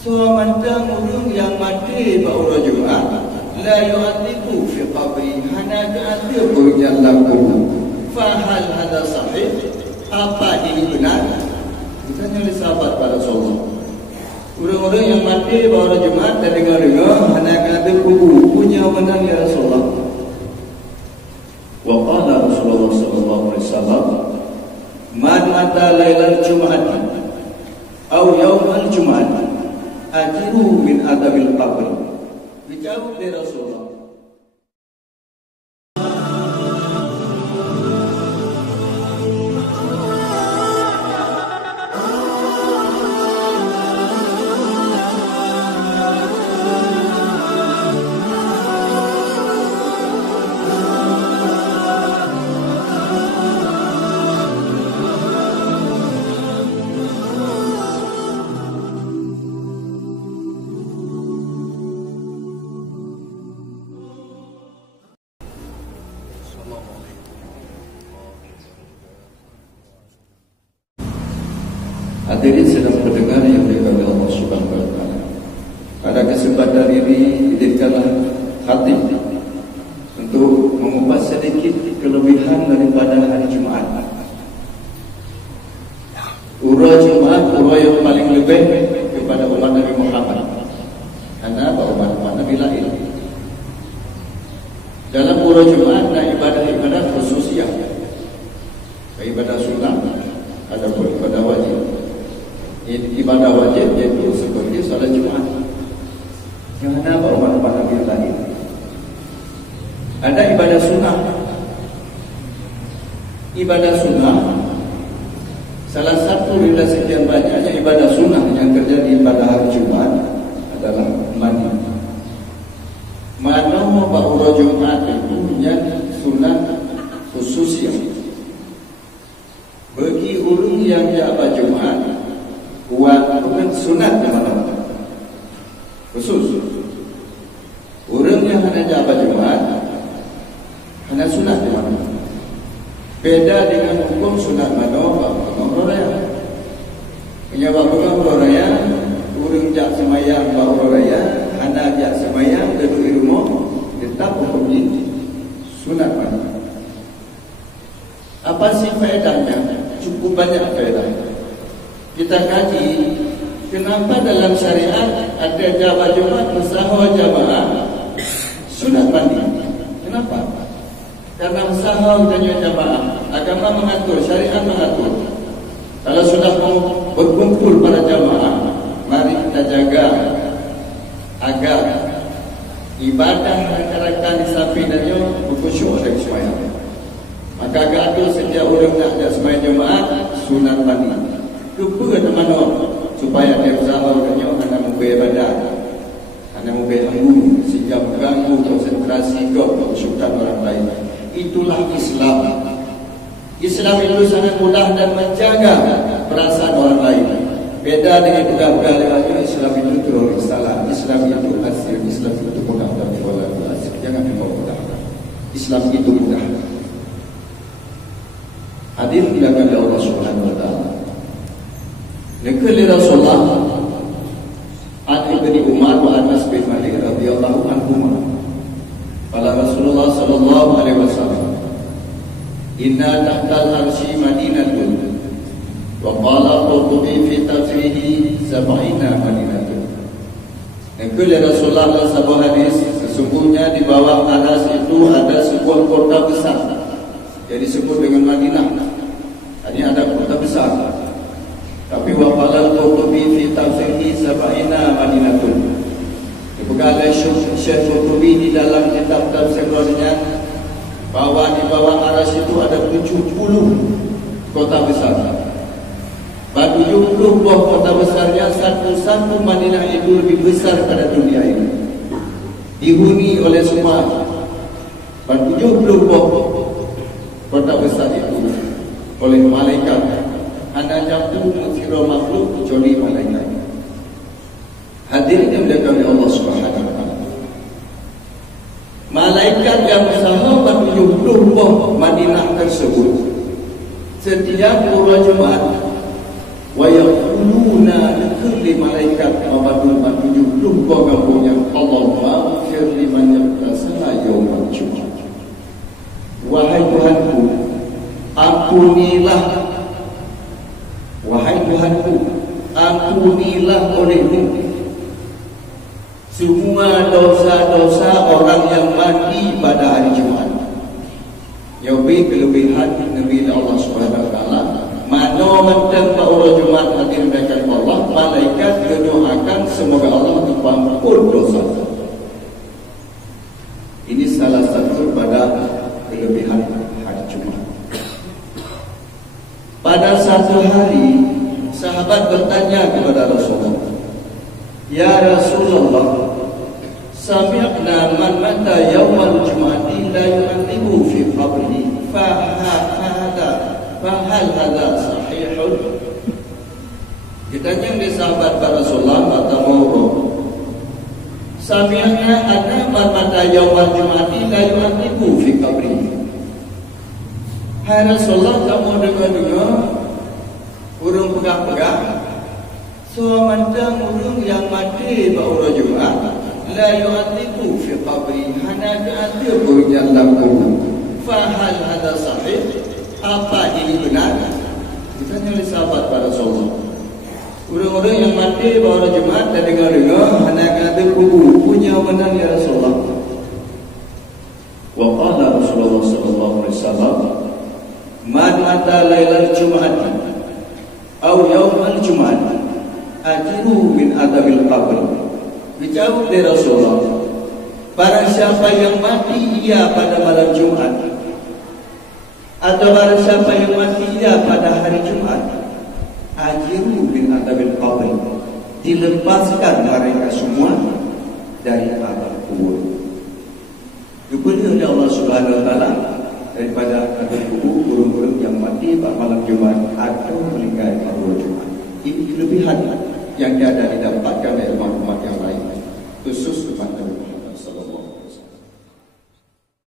Suamantang urung yang mati pada Jumaat la yu'atiku fi qabri hana ka'atiku yang lakum fahal hada sahih, apa ini benar? Ditanya oleh sahabat pada Rasulullah, orang-orang yang mati pada Jumaat dan dengar-dengar hana ka'atiku punya benar ya Rasulullah. Wa qala Rasulullah sallallahu alaihi wasallam, man mata lailal Jum'ati aw yaumal Jum'ati ajiru min adabil qabr. Dijawab oleh Rasulullah, hadirin sedang mendengar yang dimuliakan Allah Subhanahu wa taala. Pada kesempatan ini izinkanlah hati untuk mengupas sedikit kelebihan daripada hari Jumaat. Urah Jumaat, urah yang paling lebih kepada umat Nabi Muhammad. Karena umat Nabi lain. Dalam urah Jumaat ada ibadah-ibadah khususiyah. Ibadah sunnah, ada pun ibadah wajib. Ibadah wajib yaitu seperti salat Jumaat. Yang ada umat Nabi lain. Ada ibadah sunnah. Ibadah sunnah, salah satu dari sekian banyaknya ibadah sunnah yang terjadi pada hari Jumaat adalah mandi. Mana bahwa Jumaat itu punya sunnah khususnya. Bagi orang yang jabat Jumaat, buat bukan sunat di mana-mana khusus. Orang yang hanya jabat Jumaat hanya sunat di mana-mana. Beda dengan hukum sunat mana pengamal raya. Penyebab pengamal raya, orang jak semayang pengamal raya, hanya jak semayang duduk di rumah, tetap hukumnya sunat mana. Apa sih faedahnya? Cukup banyak faedahnya. Kita kaji kenapa dalam syariat ada jabat Jumaat usaha jamaah sunat mandi. Kenapa? Karena usaha dan jamaah agama mengatur, syariat mengatur. Kalau sudah mau berkumpul para jamaah, mari kita jaga agar ibadah rekan-rekan di sampingnya berkhusyuk dan semayang. Maka agak adil setiap orang nak ada semayang jamaah sunat mandi. Lupa teman-teman supaya dia bersama orangnya akan membayar badan, akan membayar anggung sehingga mengganggu konsentrasi kesyukuran orang lain. Itulah Islam. Islam itu sangat mudah dan menjaga perasaan orang lain. Beda dengan budak-budak lewatnya, Islam itu teroris salah. Islam itu asir, Islam itu mudah dan asir. Jangan membawa mudah. Islam itu mudah. Hadir dilakukan oleh Allah Subhanahu wa taala. Nekali Rasulullah an ibni Umar wa Anas bin Malik radhiyallahu anhuma. Qala Rasulullah sallallahu alaihi wasallam, inna tahtal arsy madinatun wa qala Qurtubi fi tafsirihi 70 madinatun. Nekali Rasulullah dalam sebuah hadis, sesungguhnya di bawah aras itu ada sebuah kota besar yang disebut dengan Madinah. Ini ada kota besar. Tapi waqala Qurtubi fi tafsirhi 70 madinatun. Dibekali Syekh Qurtubi di dalam kitab tafsirnya bahwa di bawah aras itu ada 70 kota besar. Pada 70 buah kota besarnya, satu-satu Madinah itu lebih besar pada dunia ini. Dihuni oleh semua. Pada 70 buah kota besar itu oleh malaikat. Anda jatuh mengira makhluk kecuali malaikat. Hadirnya mereka oleh Allah Subhanahu wa taala. Malaikat yang sahabat 70 buah Madinah tersebut setiap hari Jumaat wa yaquluna likulli malaikat wa badun ampunilah, wahai Tuhanku, ampunilah olehmu semua dosa-dosa orang yang mati pada hari Jumat. Yobi kelebihan Nabi Allah Subhanahu Wa Taala. Mana mentang pada Jumat hadir dekat Allah, malaikat berdoakan semoga Allah mengampun dosa. Ini salah satu pada kelebihan hari Jumat. Pada satu hari, sahabat bertanya kepada Rasulullah, "Ya Rasulullah, sami'na man mata yawmal jum'ati la yu'adhibu fi qabrihi fahal hadha sahihun?" Ditanya oleh sahabat Rasulullah kata Mawrud, "Sami'na anna man mata yawmal jum'ati la yu'adhibu fi qabrihi." Hai Rasulullah, kamu dengar-dengar urung pegang-pegang sementara urung yang mati pada Jumat la yu'adhibu fi qabri, hana di'adhibu dalam kubur. Fahal hadha sahih? Apa ini benar? Ditanya oleh sahabat pada Rasulullah, orang-orang yang mati pada Jumat dan dengar-dengar hana di'adhibu kubur, punya benar ya Rasulullah? Wa qala Rasulullah sallallahu alaihi wasallam, man mata lailal jum'ati aw yawmal jum'ati ajiru min adabil qabr. Dijawab oleh Rasulullah, barang siapa yang mati ia pada malam Jumat atau barang siapa yang mati ia pada hari Jumat, ajiru min adabil qabr, dilepaskan mereka semua dari azab kubur. Diberi oleh Allah Subhanahu Wa Taala daripada azab kubur burung-burung yang mati pada malam Jumat atau meninggal pada Jumat. Ini kelebihan yang tiada didapatkan oleh